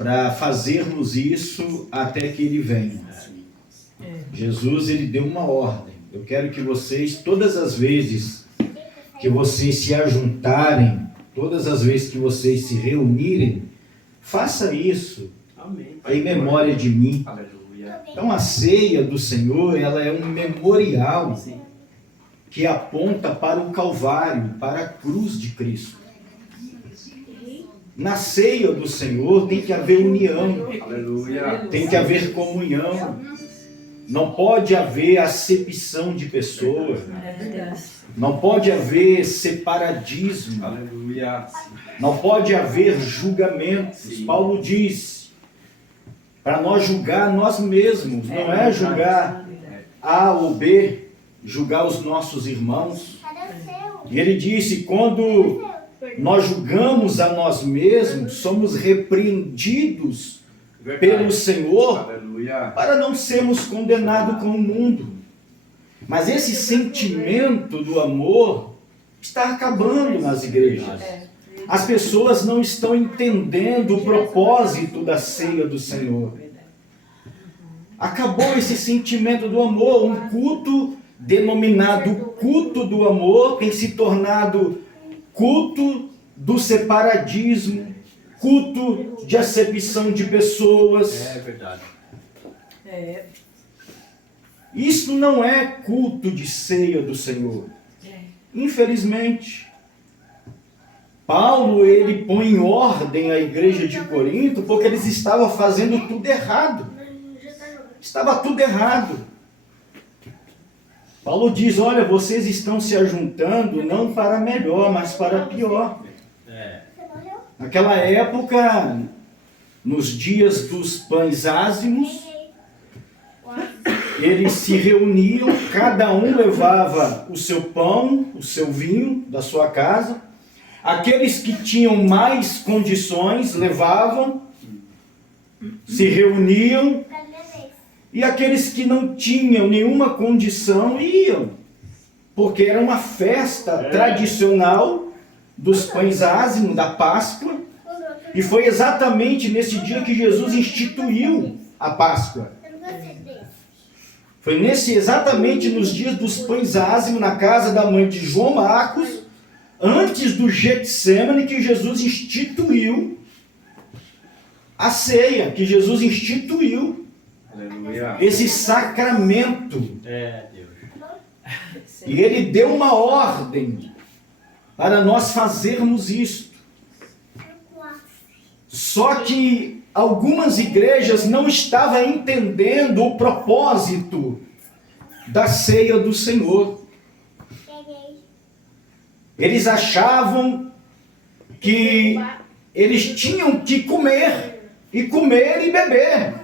para fazermos isso até que Ele venha. Jesus, Ele deu uma ordem. Eu quero que vocês, todas as vezes que vocês se ajuntarem, todas as vezes que vocês se reunirem, faça isso em memória de mim. Então a ceia do Senhor, ela é um memorial que aponta para o Calvário, para a cruz de Cristo. Na ceia do Senhor tem que haver união, tem que haver comunhão. Não pode haver acepção de pessoas. Não pode haver separadismo. Não pode haver julgamentos. Paulo diz, para nós julgar nós mesmos, não é julgar A ou B, julgar os nossos irmãos. E ele disse, quando nós julgamos a nós mesmos, somos repreendidos pelo Senhor para não sermos condenados com o mundo. Mas esse sentimento do amor está acabando nas igrejas. As pessoas não estão entendendo o propósito da ceia do Senhor. Acabou esse sentimento do amor. Um culto denominado culto do amor tem se tornado culto do separadismo, culto de acepção de pessoas. É verdade. Isso não é culto de ceia do Senhor. Infelizmente. Paulo, ele põe em ordem a igreja de Corinto porque eles estavam fazendo tudo errado. Estava tudo errado. Paulo diz, olha, vocês estão se ajuntando não para melhor, mas para pior. Naquela época, nos dias dos pães ázimos, eles se reuniam, cada um levava o seu pão, o seu vinho da sua casa. Aqueles que tinham mais condições levavam, se reuniam, e aqueles que não tinham nenhuma condição iam, porque era uma festa tradicional dos pães ázimos, da Páscoa, e foi exatamente nesse dia que Jesus instituiu a Páscoa. Foi exatamente nos dias dos pães ázimos, na casa da mãe de João Marcos, antes do Getsemane, que Jesus instituiu a ceia, que Jesus instituiu esse sacramento. Deus. E ele deu uma ordem para nós fazermos isto. Só que algumas igrejas não estavam entendendo o propósito da ceia do Senhor. Eles achavam que eles tinham que comer e beber.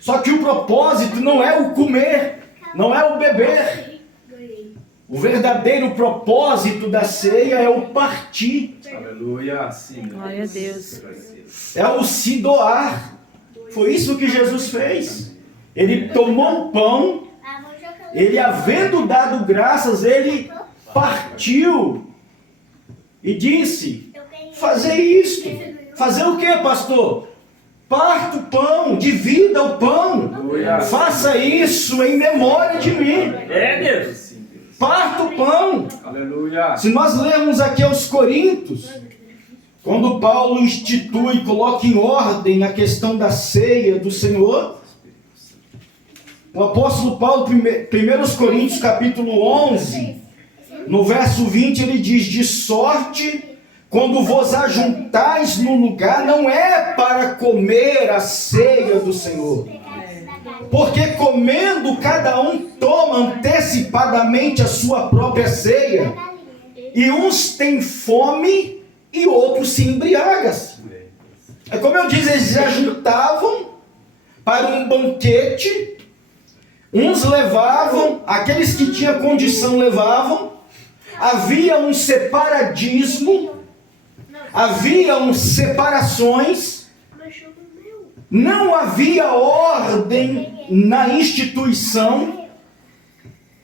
Só que o propósito não é o comer, não é o beber. O verdadeiro propósito da ceia é o partir. Aleluia, sim. Glória a Deus. É o se doar. Foi isso que Jesus fez. Ele tomou o pão, ele havendo dado graças, ele partiu e disse, fazer isto. Fazer o que, pastor? Parta o pão, divida o pão. Aleluia. Faça isso em memória de mim. Deus. Parta o pão. Aleluia. Se nós lermos aqui aos Coríntios, quando Paulo institui, coloca em ordem a questão da ceia do Senhor, o apóstolo Paulo, 1 Coríntios capítulo 11, no verso 20, ele diz, de sorte, quando vos ajuntais no lugar, não é para comer a ceia do Senhor, porque comendo cada um toma antecipadamente a sua própria ceia, e uns têm fome e outros se embriagam. É como eu disse, eles se ajuntavam para um banquete, uns levavam, aqueles que tinham condição levavam, havia um separadismo, haviam separações, não havia ordem na instituição,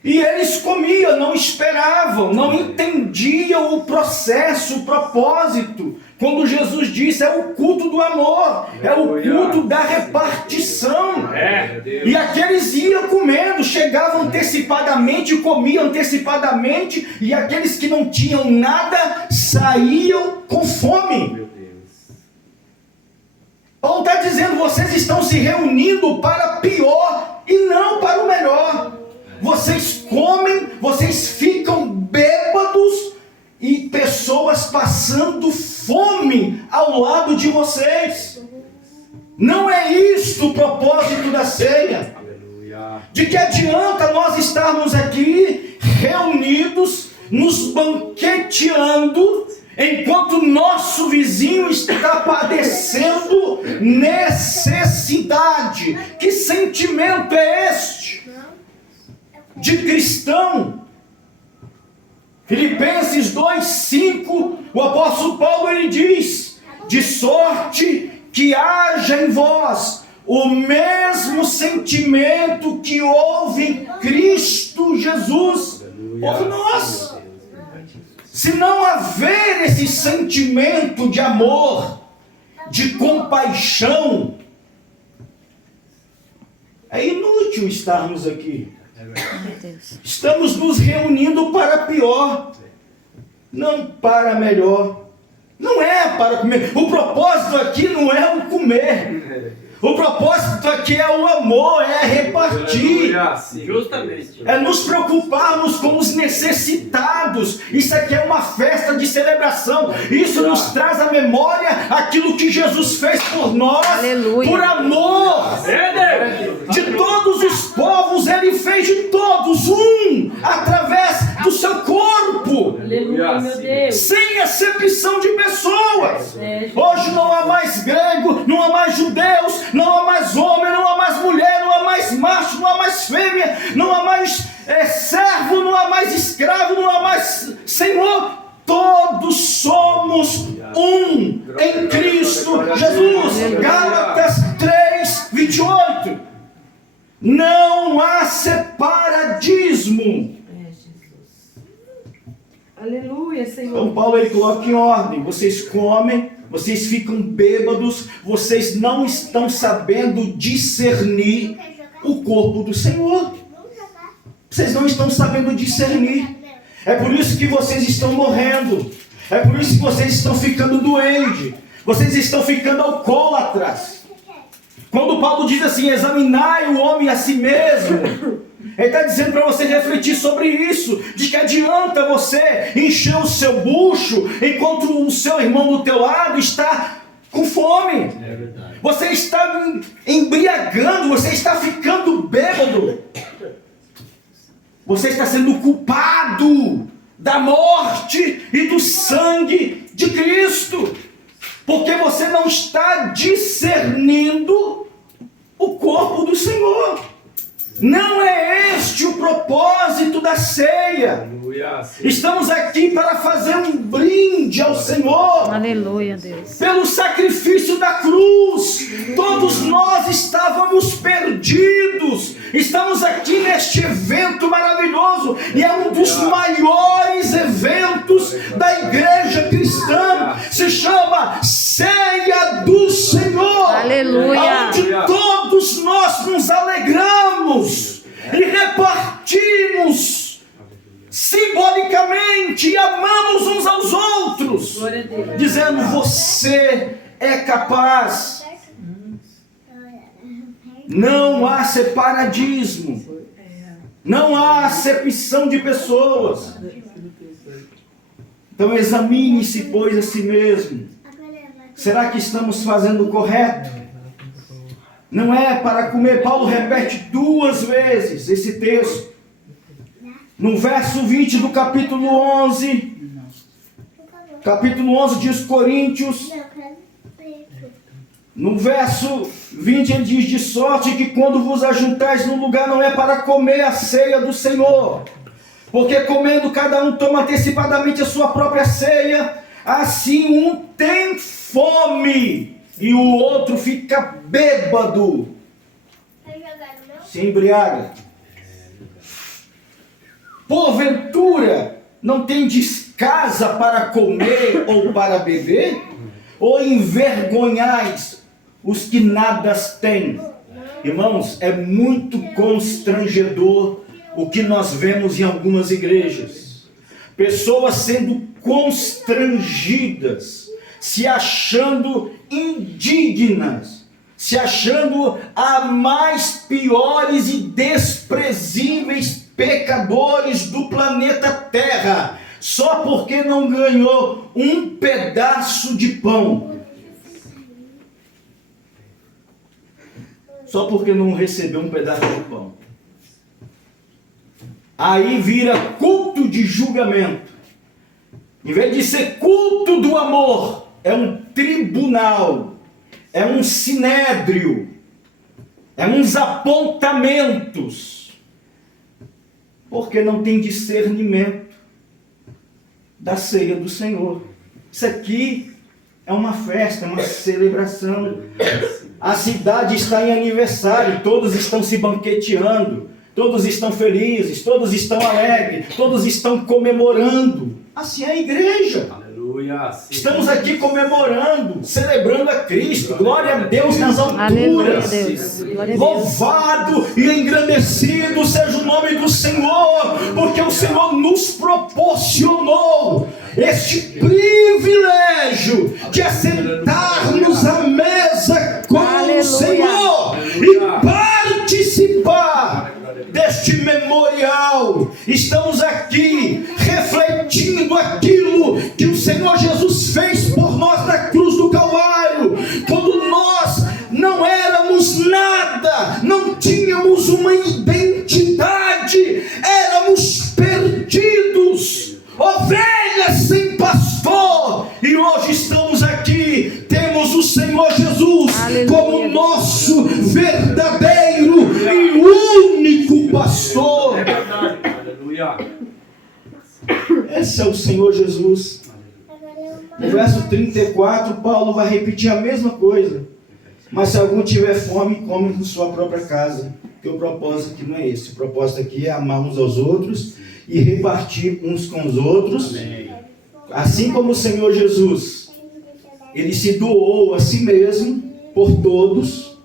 e eles comiam, não esperavam, não entendiam o processo, o propósito Quando Jesus disse, é o culto do amor, é o culto da repartição. E aqueles iam comendo, chegavam antecipadamente, comiam antecipadamente, e aqueles que não tinham nada saíam com fome. Paulo está dizendo, vocês estão se reunindo para pior e não para o melhor. Vocês comem, vocês ficam bêbados e pessoas passando fome ao lado de vocês. Não é isto o propósito da ceia. De que adianta nós estarmos aqui reunidos, nos banqueteando, enquanto nosso vizinho está padecendo necessidade? Que sentimento é este de cristão? Filipenses 2:5, o apóstolo Paulo ele diz: de sorte que haja em vós o mesmo sentimento que houve em Cristo Jesus por nós. Se não haver esse sentimento de amor, de compaixão, é inútil estarmos aqui. Estamos nos reunindo para pior, não para melhor. Não é para comer. O propósito aqui não é o comer. O propósito aqui é o amor, é repartir. Justamente. É nos preocuparmos com os necessitados. Isso aqui é uma festa de celebração. Isso nos traz à memória aquilo que Jesus fez por nós. Aleluia. Por amor. De todos os povos, Ele fez de todos um, através do seu corpo. Aleluia, meu Deus. Sem acepção de pessoas. Hoje não há mais grego, não há mais judeus, não há mais homem, não há mais mulher, não há mais macho, não há mais fêmea, não há mais servo, não há mais escravo, não há mais senhor. Todos somos um em Cristo Jesus. Gálatas 3:28. Não há separadismo. Aleluia, Senhor. Então Paulo ele coloca em ordem. Vocês comem, vocês ficam bêbados, vocês não estão sabendo discernir o corpo do Senhor. Vocês não estão sabendo discernir. É por isso que vocês estão morrendo. É por isso que vocês estão ficando doentes. Vocês estão ficando alcoólatras. Quando Paulo diz assim, examinai o homem a si mesmo, ele está dizendo para você refletir sobre isso. De que adianta você encher o seu bucho enquanto o seu irmão do teu lado está com fome. É verdade. Você está embriagando, você está ficando bêbado. Você está sendo culpado da morte e do sangue de Cristo. Porque você não está discernindo o corpo do Senhor. Não é este o propósito da ceia. Estamos aqui para fazer um brinde ao Senhor. Aleluia, Deus. Pelo sacrifício da cruz. Todos nós estávamos perdidos. Estamos aqui neste evento maravilhoso. E é um dos maiores eventos da igreja cristã. Se chama Ceia do Senhor. Aleluia. Onde todos nós nos alegramos e repartimos simbolicamente e amamos uns aos outros, Glória a Deus. dizendo: você é capaz. Não há separadismo, não há acepção de pessoas. Então examine-se, pois, a si mesmo. Será que estamos fazendo o correto? Não é para comer. Paulo repete 2 vezes esse texto. No verso 20 do capítulo 11. Capítulo 11 de Coríntios. No verso 20 ele diz: de sorte que quando vos ajuntais num lugar não é para comer a ceia do Senhor. Porque comendo cada um toma antecipadamente a sua própria ceia. Assim um tem fome e o outro fica bêbado, se embriaga. Porventura não tendes casa para comer ou para beber? Ou envergonhais os que nada têm? Irmãos, é muito constrangedor o que nós vemos em algumas igrejas. Pessoas sendo constrangidas, se achando indignas, se achando a mais piores e desprezíveis pecadores do planeta Terra, só porque não ganhou um pedaço de pão. Só porque não recebeu um pedaço de pão. Aí vira culto de julgamento. Em vez de ser culto do amor, é um tribunal, é um sinédrio, é uns apontamentos. Porque não tem discernimento da ceia do Senhor. Isso aqui é uma festa, é uma celebração. A cidade está em aniversário, todos estão se banqueteando, todos estão felizes, todos estão alegres, todos estão comemorando. Assim é a igreja. Aleluia. Sim. Estamos aqui comemorando, celebrando a Cristo. Glória a Deus nas alturas. Aleluia, Deus. Glória a Deus. Louvado e engrandecido seja o nome do Senhor, porque o Senhor nos proporcionou este privilégio de assentar-nos à mesa com Aleluia. o Senhor e participar deste memorial. Estamos aqui refletindo aquilo que o Senhor Jesus fez por nós na cruz do Calvário, quando nós não éramos nada, não tínhamos uma identidade, éramos perdidos, ovelhas sem pastor, e hoje estamos aqui, temos o Senhor Jesus. Aleluia. Como nosso verdadeiro e único pastor. Aleluia. Esse é o Senhor Jesus. No verso 34, Paulo vai repetir a mesma coisa. Mas se algum tiver fome, come em sua própria casa. Porque o propósito aqui não é esse. O propósito aqui é amar uns aos outros e repartir uns com os outros. Amém. Assim como o Senhor Jesus, ele se doou a si mesmo por todos,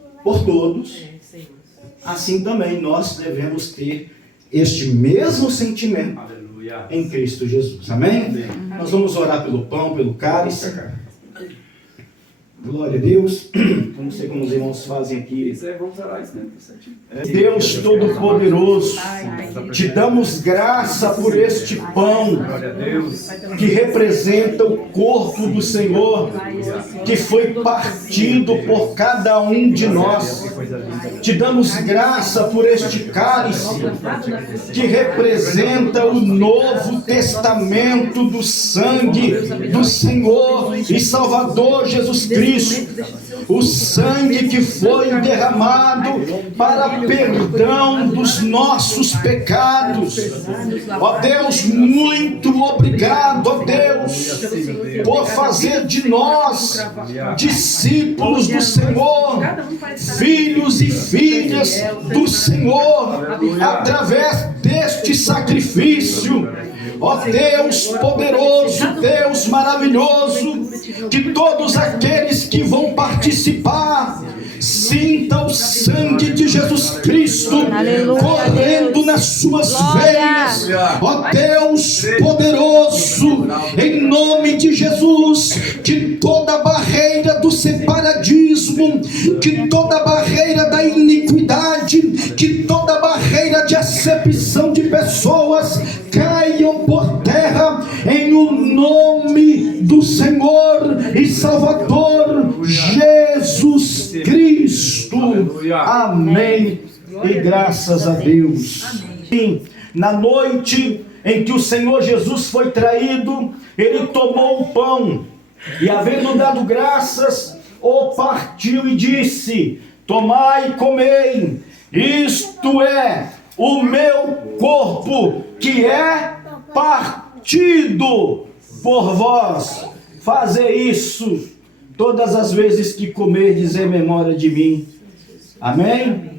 assim também nós devemos ter este mesmo sentimento. Aleluia. Em Cristo Jesus. Amém? Amém? Nós vamos orar pelo pão, pelo cálice. Glória a Deus. Eu não sei como os irmãos fazem aqui. Deus Todo-Poderoso, te damos graça por este pão que representa o corpo do Senhor, que foi partido por cada um de nós. Te damos graça por este cálice que representa o Novo Testamento do sangue do Senhor e Salvador Jesus Cristo. O sangue que foi derramado para perdão dos nossos pecados. Ó Deus, muito obrigado, ó Deus, por fazer de nós discípulos do Senhor, filhos e filhas do Senhor, através deste sacrifício. Ó Deus poderoso, Deus maravilhoso, que todos aqueles que vão participar sintam o sangue de Jesus Cristo correndo nas suas veias. Ó Deus poderoso, em nome de Jesus, que toda barreira do separadismo, que toda barreira da iniquidade, que toda barreira de acepção de pessoas caiam por terra em o nome do Senhor e Salvador Jesus Cristo. Amém. E graças a Deus. Sim, na noite em que o Senhor Jesus foi traído, ele tomou o pão e, havendo dado graças, o partiu e disse: tomai e comei, isto é o meu corpo que é partido por vós. Fazer isso todas as vezes que comerdes em memória de mim. Amém?